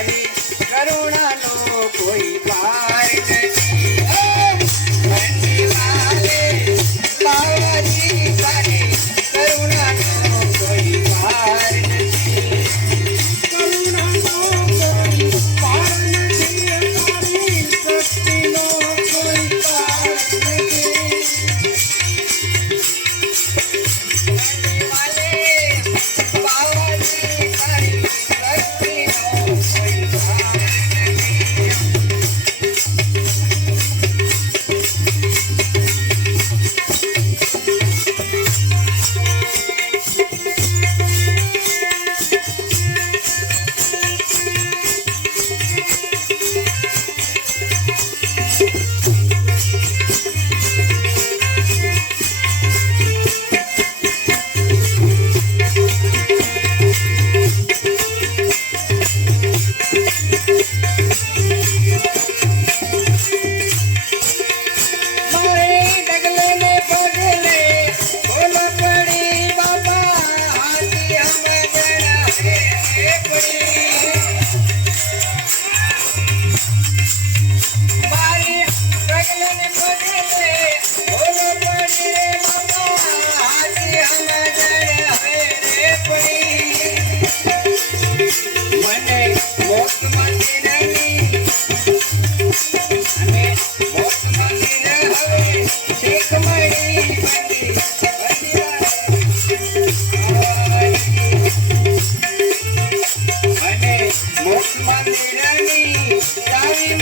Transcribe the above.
તારી કરુણાનો કોઈ પાર નથી બંને વાલે બાવાજી તારી કરુણાનો કોઈ પાર નથી કરુણાનો કોઈ પાર નથી તારી શક્તિનો કોઈ પાર નથી બંને વાલે બાવાજી તારી શક્તિનો કોઈ પાર નથી મોક્ષ મંદિરની ચાવી